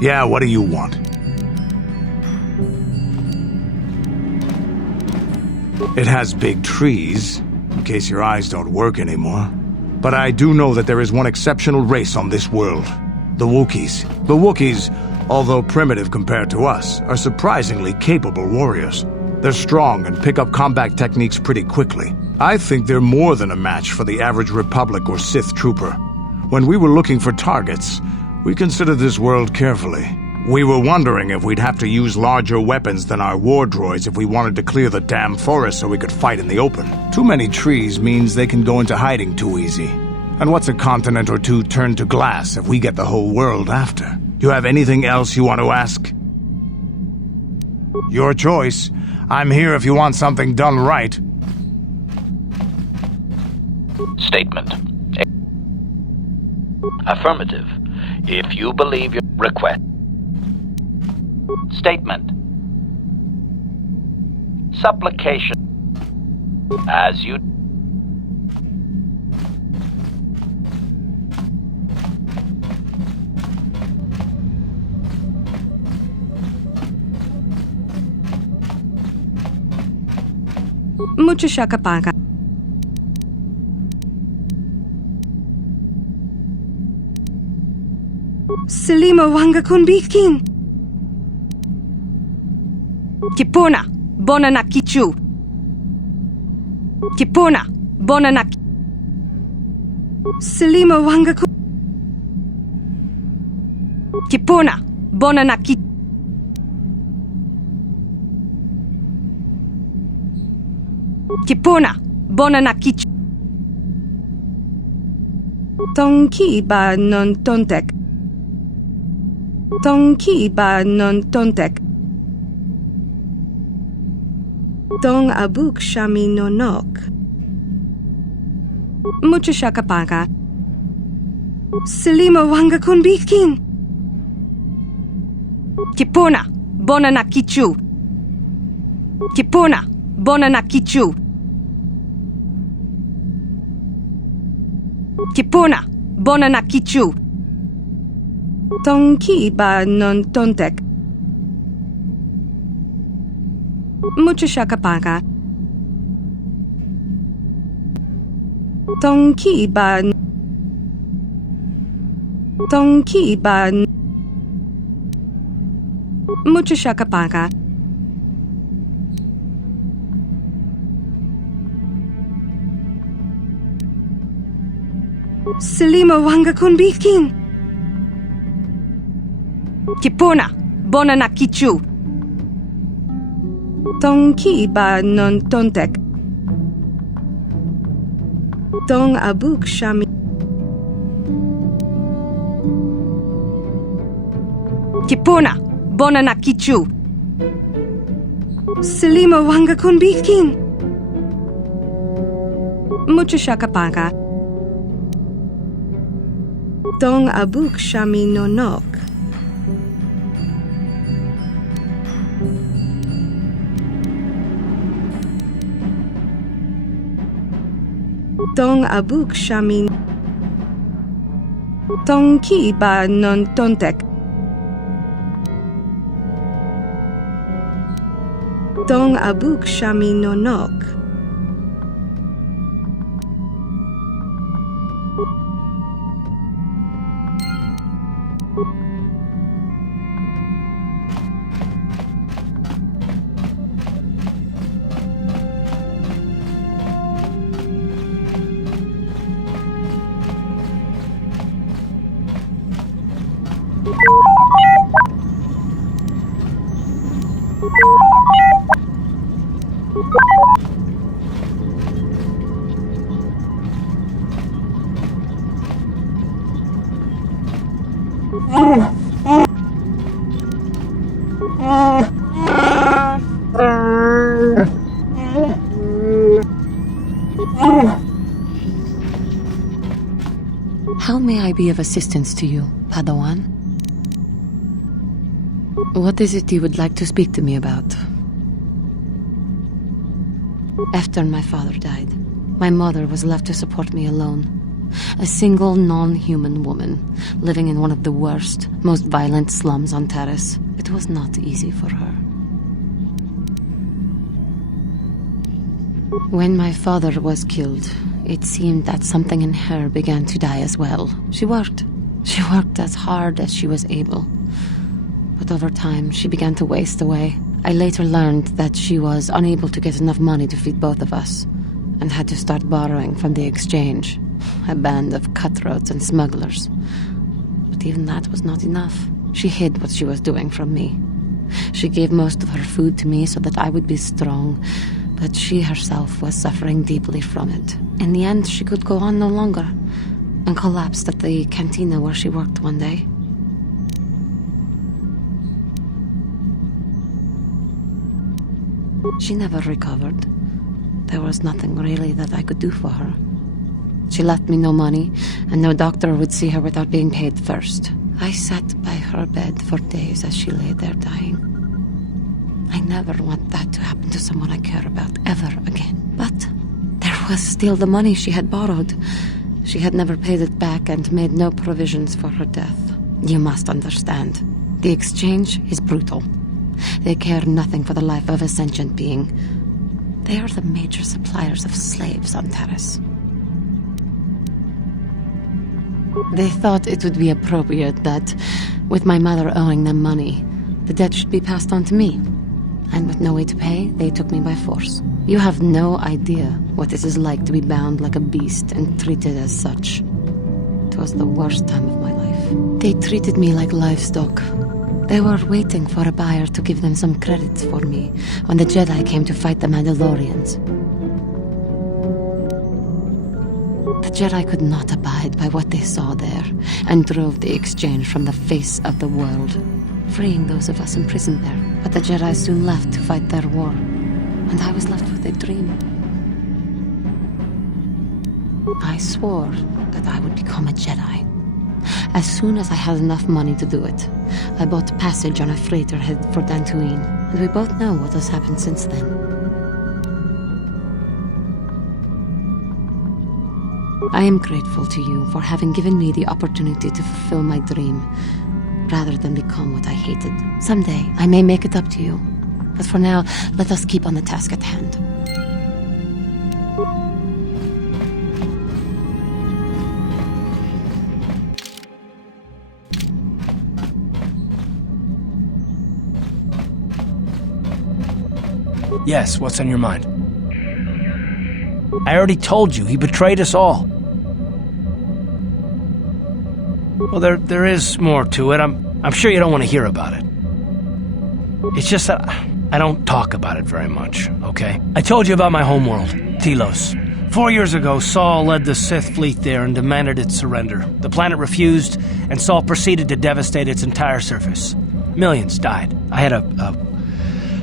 Yeah, what do you want? It has big trees, in case your eyes don't work anymore. But I do know that there is one exceptional race on this world. The Wookiees. The Wookiees, although primitive compared to us, are surprisingly capable warriors. They're strong and pick up combat techniques pretty quickly. I think they're more than a match for the average Republic or Sith trooper. When we were looking for targets, we considered this world carefully. We were wondering if we'd have to use larger weapons than our war droids if we wanted to clear the damn forest so we could fight in the open. Too many trees means they can go into hiding too easy. And what's a continent or two turned to glass if we get the whole world after? Do you have anything else you want to ask? Your choice. I'm here if you want something done right. Statement. Affirmative. If you believe your request. Statement. Supplication. As you... Mucho shakapaka. Selima wanga kunbikin. Kipuna, bona na kichu. Kipuna, bona na... Selima wanga kun... Kipuna, bona na kichu. Kipuna, bona na kichu. Tonki ba non tontek. Tonki ba non tontek. Tong abuk shami no nok. Mucho shakapaka. Selima wanga kunbikin. Kipuna, bona na kichu. Kipuna, bona na kichu. Kipuna, bona na kichu. Tonki ba non tontek. Mucho shakapaka. Tonki ba... Tonki ba... Mucho shakapaka. Selima wanga kunbikin. Kipuna, bona na kichu. Tonki ba non tontek. Tong abuk shami. Kipuna, bona na kichu. Selima wanga kunbikin. Mucho shakapaka. Tong abuk shami no nok. Tong abuk shami. Tonki ba non tontek. Tong abuk shami no nok. How may I be of assistance to you, Padawan? What is it you would like to speak to me about? After my father died, my mother was left to support me alone. A single non-human woman, living in one of the worst, most violent slums on Terrace. It was not easy for her. When my father was killed, it seemed that something in her began to die as well. She worked as hard as she was able. But over time, she began to waste away. I later learned that she was unable to get enough money to feed both of us, and had to start borrowing from the exchange, a band of cutthroats and smugglers. But even that was not enough. She hid what she was doing from me. She gave most of her food to me so that I would be strong, but she herself was suffering deeply from it. In the end, she could go on no longer, and collapsed at the cantina where she worked one day. She never recovered. There was nothing really that I could do for her. She left me no money, and no doctor would see her without being paid first. I sat by her bed for days as she lay there dying. I never want that to happen to someone I care about ever again. But there was still the money she had borrowed. She had never paid it back and made no provisions for her death. You must understand. The exchange is brutal. They care nothing for the life of a sentient being. They are the major suppliers of slaves on Terrace. They thought it would be appropriate that, with my mother owing them money, the debt should be passed on to me. And with no way to pay, they took me by force. You have no idea what it is like to be bound like a beast and treated as such. It was the worst time of my life. They treated me like livestock. They were waiting for a buyer to give them some credit for me when the Jedi came to fight the Mandalorians. The Jedi could not abide by what they saw there, and drove the exchange from the face of the world, freeing those of us imprisoned there. But the Jedi soon left to fight their war, and I was left with a dream. I swore that I would become a Jedi. As soon as I had enough money to do it, I bought passage on a freighter headed for Dantooine, and we both know what has happened since then. I am grateful to you for having given me the opportunity to fulfill my dream, rather than become what I hated. Someday, I may make it up to you, but for now, let us keep on the task at hand. Yes, what's on your mind? I already told you, he betrayed us all. Well, there is more to it. I'm sure you don't want to hear about it. It's just that I don't talk about it very much, okay? I told you about my homeworld, Telos. 4 years ago, Saul led the Sith fleet there and demanded its surrender. The planet refused, and Saul proceeded to devastate its entire surface. Millions died. I had a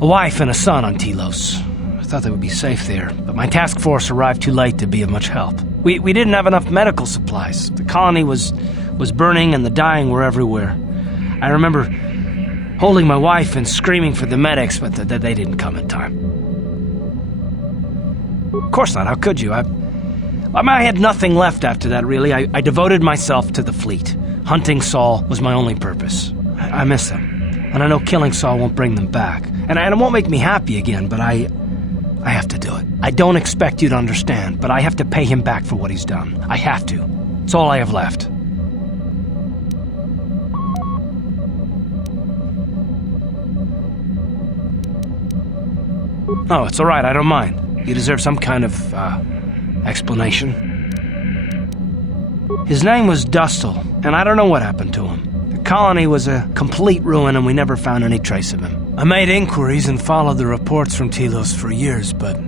wife and a son on Telos. I thought they would be safe there, but my task force arrived too late to be of much help. We didn't have enough medical supplies. The colony was burning and the dying were everywhere. I remember holding my wife and screaming for the medics, but they didn't come in time. Of course not, how could you? I had nothing left after that, really. I devoted myself to the fleet. Hunting Saul was my only purpose. I miss them, and I know killing Saul won't bring them back. And it won't make me happy again, but I have to do it. I don't expect you to understand, but I have to pay him back for what he's done. I have to. It's all I have left. Oh, it's all right, I don't mind. You deserve some kind of, explanation. His name was Dustle, and I don't know what happened to him. The colony was a complete ruin, and we never found any trace of him. I made inquiries and followed the reports from Telos for years, but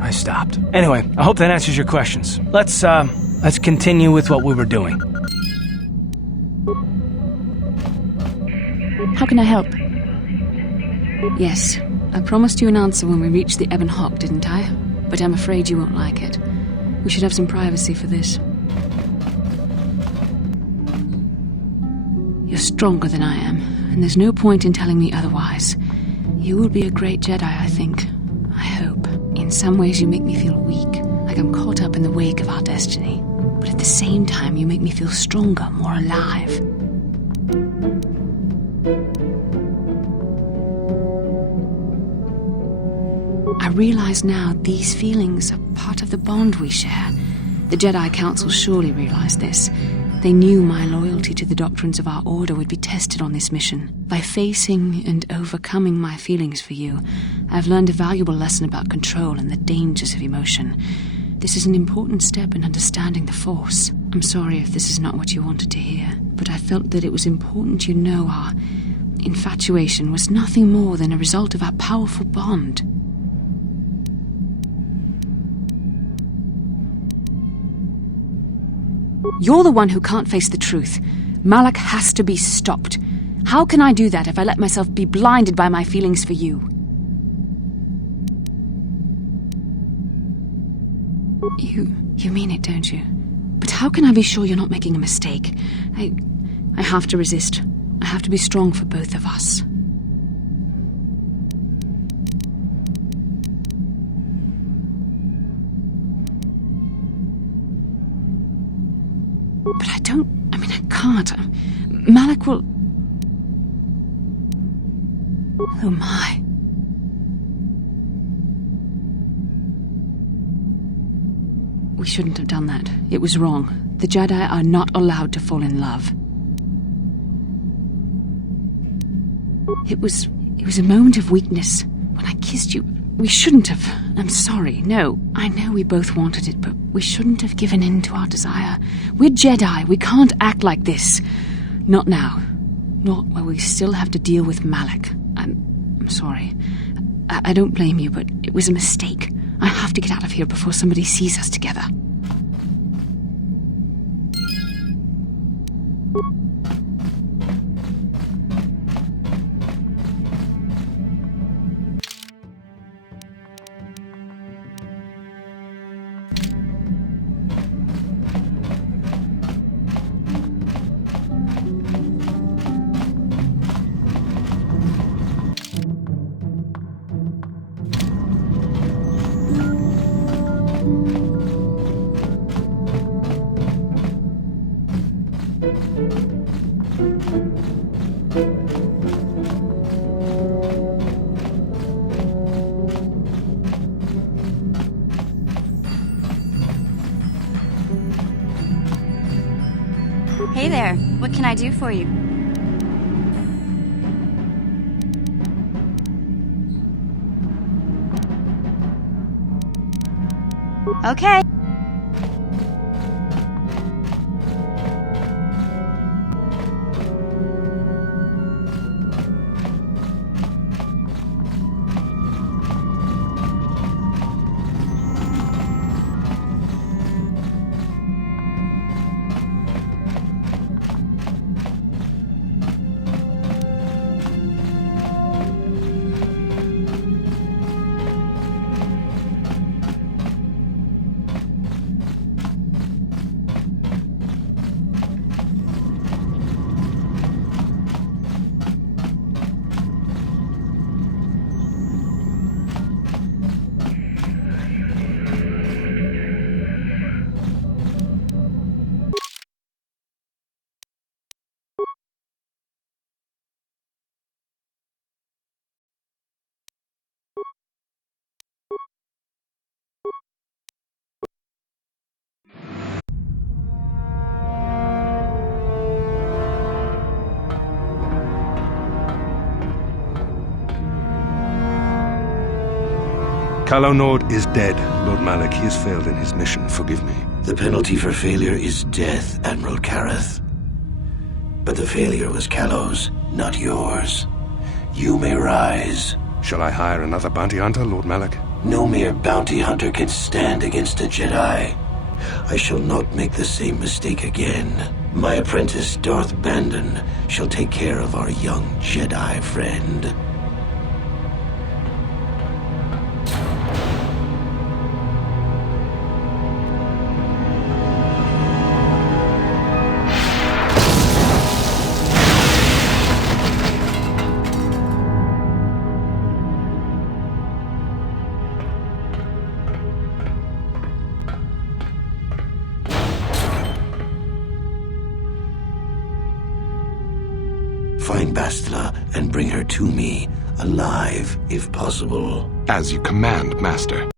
I stopped. Anyway, I hope that answers your questions. Let's continue with what we were doing. How can I help? Yes, I promised you an answer when we reached the Ebon Hawk, didn't I? But I'm afraid you won't like it. We should have some privacy for this. You're stronger than I am, and there's no point in telling me otherwise. You will be a great Jedi, I think. I hope. In some ways you make me feel weak, like I'm caught up in the wake of our destiny. but at the same time you make me feel stronger, more alive. I realize now these feelings are part of the bond we share. The Jedi Council surely realized this. They knew my loyalty to the doctrines of our order would be tested on this mission. By facing and overcoming my feelings for you, I've learned a valuable lesson about control and the dangers of emotion. This is an important step in understanding the Force. I'm sorry if this is not what you wanted to hear, but I felt that it was important you know our infatuation was nothing more than a result of our powerful bond. You're the one who can't face the truth. Malak has to be stopped. How can I do that if I let myself be blinded by my feelings for you? You mean it, don't you? But how can I be sure you're not making a mistake? I have to resist. I have to be strong for both of us. But I can't. Malak will... Oh my. We shouldn't have done that. It was wrong. The Jedi are not allowed to fall in love. It was a moment of weakness. When I kissed you, we shouldn't have. I'm sorry. No, I know we both wanted it, but we shouldn't have given in to our desire. We're Jedi. We can't act like this. Not now. Not while we still have to deal with Malak. I'm sorry. I don't blame you, but it was a mistake. I have to get out of here before somebody sees us together. Hey there, what can I do for you? Okay. Calo Nord is dead, Lord Malak. He has failed in his mission. Forgive me. The penalty for failure is death, Admiral Kareth. But the failure was Calo's, not yours. You may rise. Shall I hire another bounty hunter, Lord Malak? No mere bounty hunter can stand against a Jedi. I shall not make the same mistake again. My apprentice, Darth Bandon, shall take care of our young Jedi friend. find Bastila and bring her to me, alive if possible. As you command, Master.